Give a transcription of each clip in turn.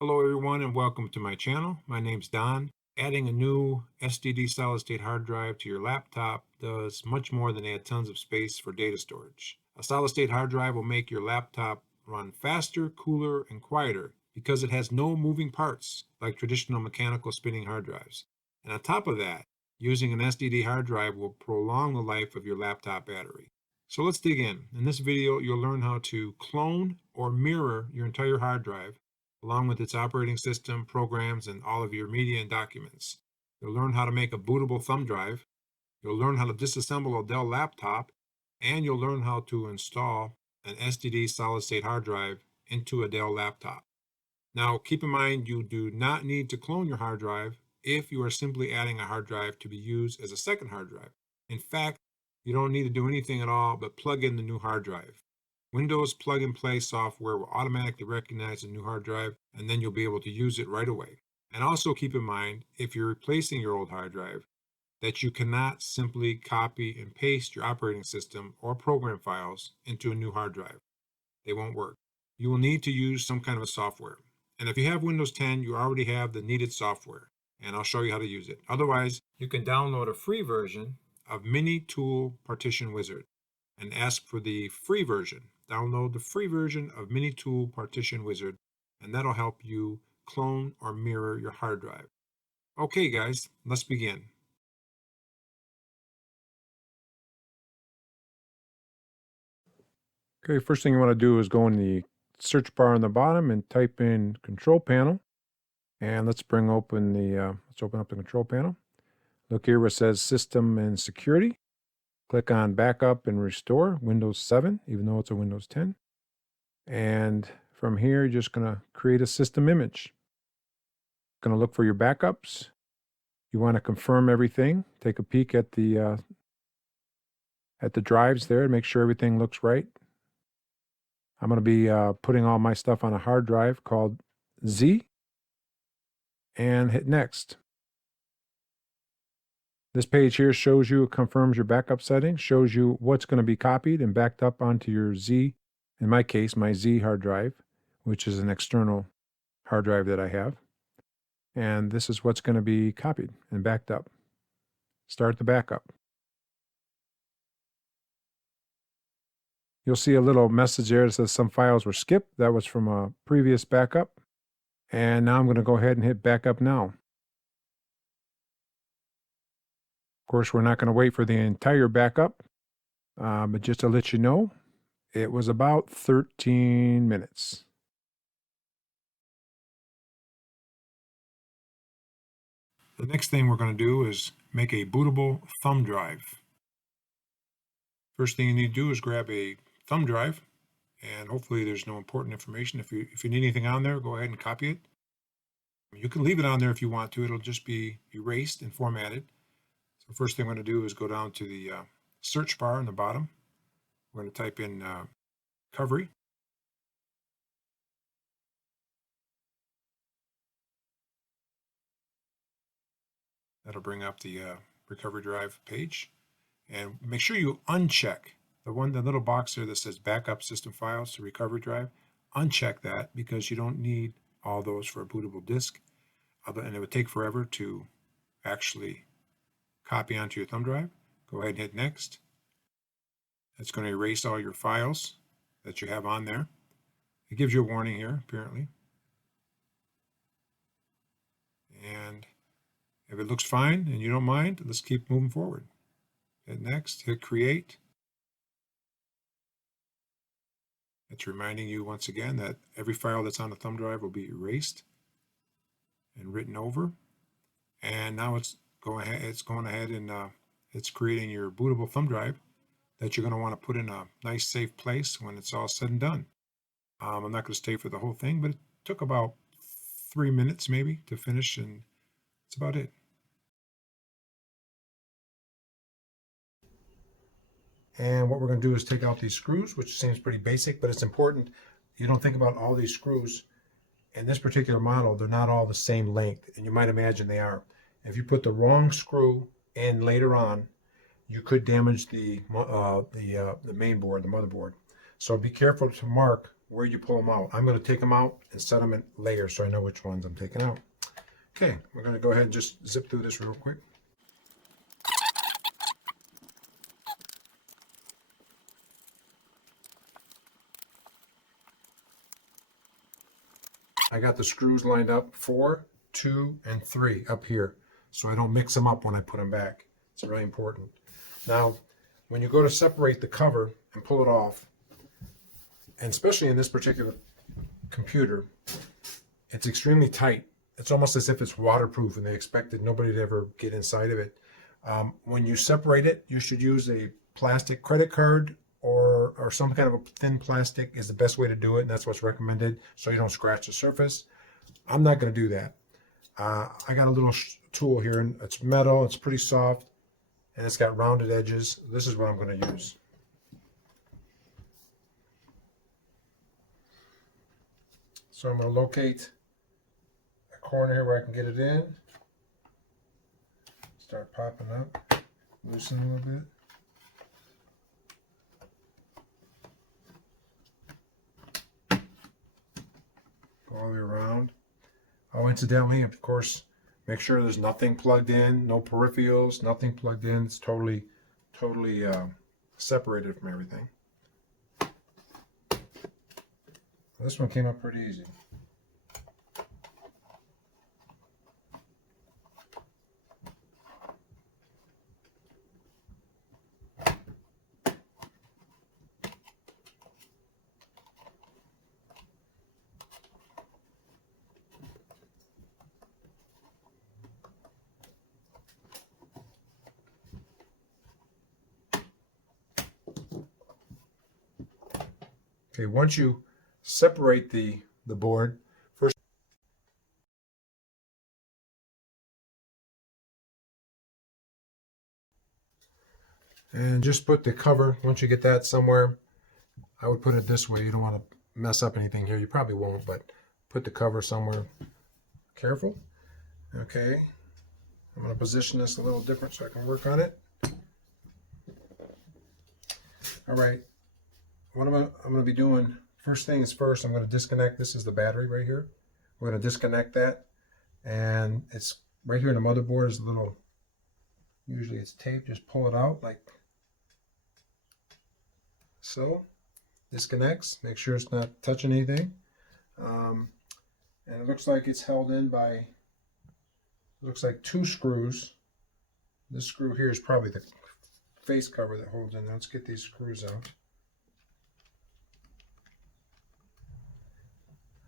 Hello everyone and welcome to my channel. My name's Don. Adding a new SSD solid state hard drive to your laptop does much more than add tons of space for data storage. A solid state hard drive will make your laptop run faster, cooler, and quieter because it has no moving parts like traditional mechanical spinning hard drives. And on top of that, using an SSD hard drive will prolong the life of your laptop battery. So let's dig in. In this video, you'll learn how to clone or mirror your entire hard drive along with its operating system, programs, and all of your media and documents. You'll learn how to make a bootable thumb drive. You'll learn how to disassemble a Dell laptop, and you'll learn how to install an SSD solid-state hard drive into a Dell laptop. Now, keep in mind you do not need to clone your hard drive if you are simply adding a hard drive to be used as a second hard drive. In fact, you don't need to do anything at all but plug in the new hard drive. Windows plug-and-play software will automatically recognize a new hard drive, and then you'll be able to use it right away. And also keep in mind, if you're replacing your old hard drive, that you cannot simply copy and paste your operating system or program files into a new hard drive. They won't work. You will need to use some kind of a software. And if you have Windows 10, you already have the needed software, and I'll show you how to use it. Otherwise, you can download a free version of Mini Tool Partition Wizard and ask for the free version. Download the free version of Mini Tool Partition Wizard, and that'll help you clone or mirror your hard drive. Okay, guys, let's begin. Okay, first thing you want to do is go in the search bar on the bottom and type in Control Panel. And let's open up the Control Panel. Look here where it says System and Security. Click on Backup and Restore, Windows 7, even though it's a Windows 10. And from here, you're just going to create a system image. Going to look for your backups. You want to confirm everything. Take a peek at the drives there and make sure everything looks right. I'm going to be putting all my stuff on a hard drive called Z, and hit Next. This page here shows you, confirms your backup settings, shows you what's going to be copied and backed up onto your Z, in my case, my Z hard drive, which is an external hard drive that I have. And this is what's going to be copied and backed up. Start the backup. You'll see a little message there that says some files were skipped. That was from a previous backup. And now I'm going to go ahead and hit Backup Now. Of course, we're not going to wait for the entire backup, but just to let you know, it was about 13 minutes. The next thing we're going to do is make a bootable thumb drive. First thing you need to do is grab a thumb drive, and hopefully there's no important information. If you need anything on there, go ahead and copy it. You can leave it on there if you want to. It'll just be erased and formatted. So first thing I'm going to do is go down to the search bar on the bottom. We're going to type in recovery. That'll bring up the recovery drive page. And make sure you uncheck the little box there that says backup system files to recovery drive. Uncheck that because you don't need all those for a bootable disk. And it would take forever to actually copy onto your thumb drive. Go ahead and hit Next. It's going to erase all your files that you have on there. It gives you a warning here, apparently. And if it looks fine and you don't mind, let's keep moving forward. Hit Next, hit Create. It's reminding you once again that every file that's on the thumb drive will be erased and written over. And now it's going ahead and it's creating your bootable thumb drive that you're going to want to put in a nice safe place when it's all said and done. I'm not going to stay for the whole thing, but it took about 3 minutes maybe to finish, and that's about it. And what we're going to do is take out these screws, which seems pretty basic, but it's important. You don't think about all these screws. In this particular model, they're not all the same length, and you might imagine they are. If you put the wrong screw in later on, you could damage the main board, the motherboard. So be careful to mark where you pull them out. I'm going to take them out and set them in layers so I know which ones I'm taking out. Okay, we're going to go ahead and just zip through this real quick. I got the screws lined up 4, 2, and 3 up here, so I don't mix them up when I put them back. It's really important. Now, when you go to separate the cover and pull it off, and especially in this particular computer, it's extremely tight. It's almost as if it's waterproof, and they expected nobody to ever get inside of it. When you separate it, you should use a plastic credit card or some kind of a thin plastic is the best way to do it, and that's what's recommended, so you don't scratch the surface. I'm not going to do that. I got a little tool here, and it's metal, it's pretty soft, and it's got rounded edges. This is what I'm going to use. So I'm going to locate a corner here where I can get it in. Start popping up, loosen a little bit. Go all the way around. Oh, incidentally, of course, make sure there's nothing plugged in, no peripherals, nothing plugged in. It's totally separated from everything. This one came up pretty easy. Okay, once you separate the board, first and just put the cover, once you get that somewhere, I would put it this way. You don't want to mess up anything here. You probably won't, but put the cover somewhere careful. Okay, I'm going to position this a little different so I can work on it. All right, what I'm going to be doing, first thing is first, I'm going to disconnect. This is the battery right here. We're going to disconnect that, and it's right here in the motherboard is a little, usually it's taped, just pull it out like so. Disconnects, make sure it's not touching anything. And it looks like it's held in by, it looks like 2 screws. This screw here is probably the face cover that holds in. Let's get these screws out.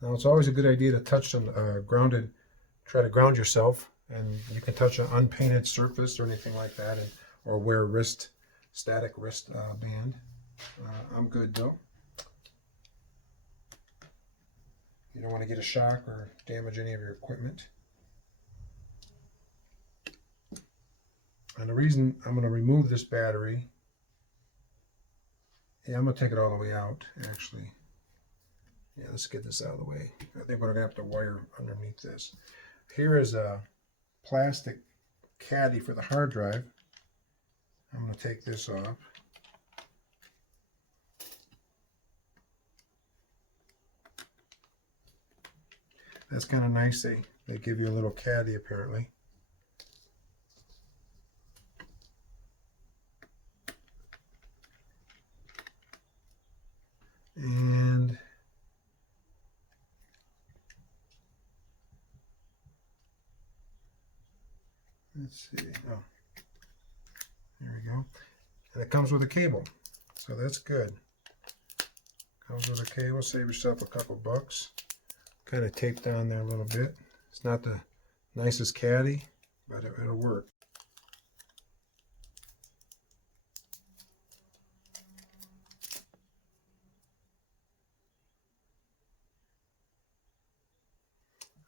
Now it's always a good idea to touch some grounded, try to ground yourself, and you can touch an unpainted surface or anything like that, or wear a wrist, static wrist band. I'm good though. You don't want to get a shock or damage any of your equipment. And the reason I'm going to remove this battery, yeah, I'm going to take it all the way out, actually. Yeah, let's get this out of the way. I think we're going to have to wire underneath this. Here is a plastic caddy for the hard drive. I'm going to take this off. That's kind of nice. They give you a little caddy apparently. And let's see. Oh, there we go. And it comes with a cable, so that's good. Comes with a cable. Save yourself a couple bucks. Kind of taped down there a little bit. It's not the nicest caddy, but it'll work.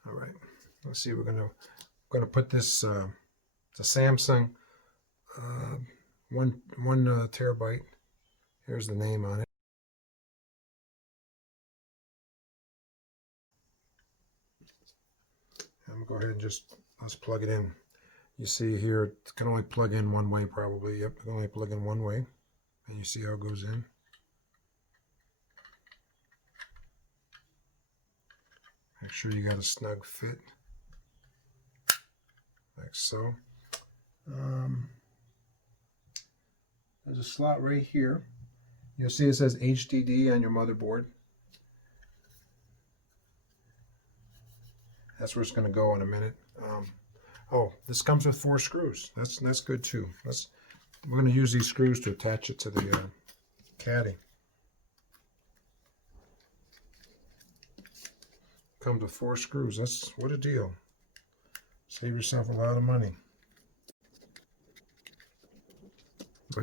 All right, let's see. We're gonna put this. It's a Samsung 1 terabyte. Here's the name on it. I'm gonna go ahead and let's plug it in. You see here, it can only plug in one way probably. Yep, it can only plug in one way. And you see how it goes in. Make sure you got a snug fit, like so. There's a slot right here. You'll see it says HDD on your motherboard. That's where it's going to go in a minute. Oh, this comes with 4 screws. That's good too. We're going to use these screws to attach it to the caddy. Comes with 4 screws. What a deal. Save yourself a lot of money. A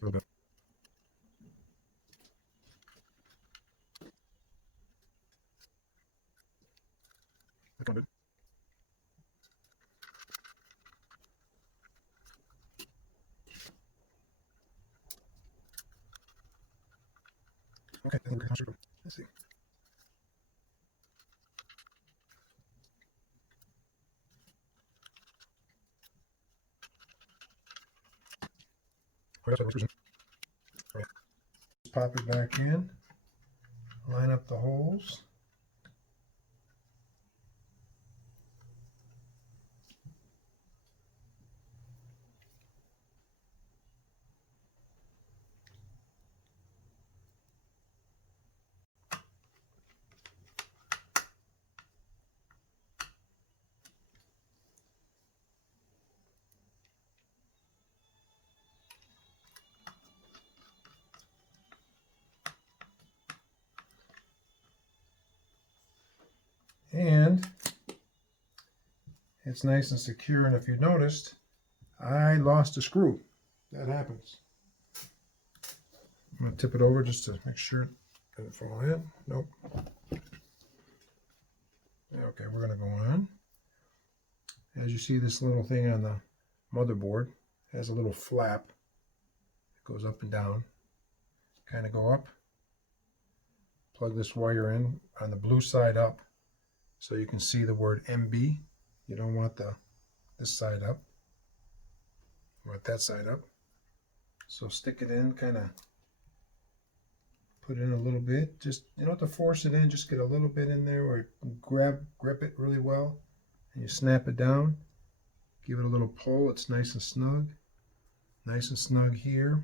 little bit. Okay, I think we're going. Let's see. Just pop it back in. Line up the holes. And it's nice and secure. And if you noticed, I lost a screw. That happens. I'm going to tip it over just to make sure it doesn't fall in. Nope. Okay, we're going to go on. As you see, this little thing on the motherboard has a little flap. It goes up and down. Kind of go up. Plug this wire in on the blue side up so you can see the word MB. You don't want this side up. You want that side up. So stick it in, kind of put in a little bit. Just, you don't have to force it in, just get a little bit in there, or grip it really well, and you snap it down. Give it a little pull. It's nice and snug. Nice and snug here.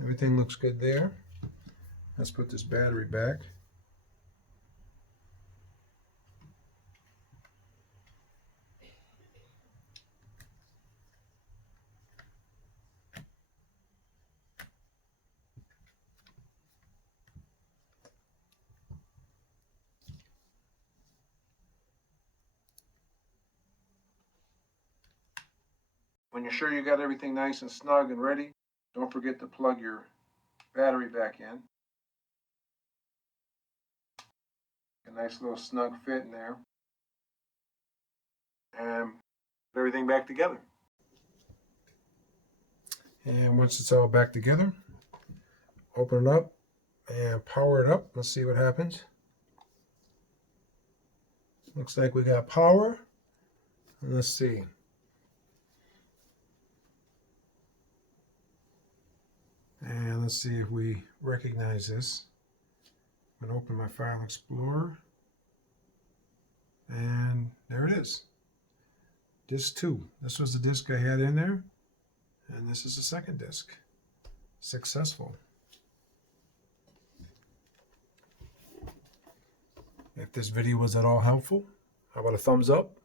Everything looks good there. Let's put this battery back. When you're sure you got everything nice and snug and ready, don't forget to plug your battery back in. A nice little snug fit in there. And put everything back together. And once it's all back together, open it up and power it up. Let's see what happens. Looks like we got power. And let's see. And let's see if we recognize this. I'm going to open my File Explorer. And there it is. Disk 2. This was the disk I had in there. And this is the second disk. Successful. If this video was at all helpful, how about a thumbs up?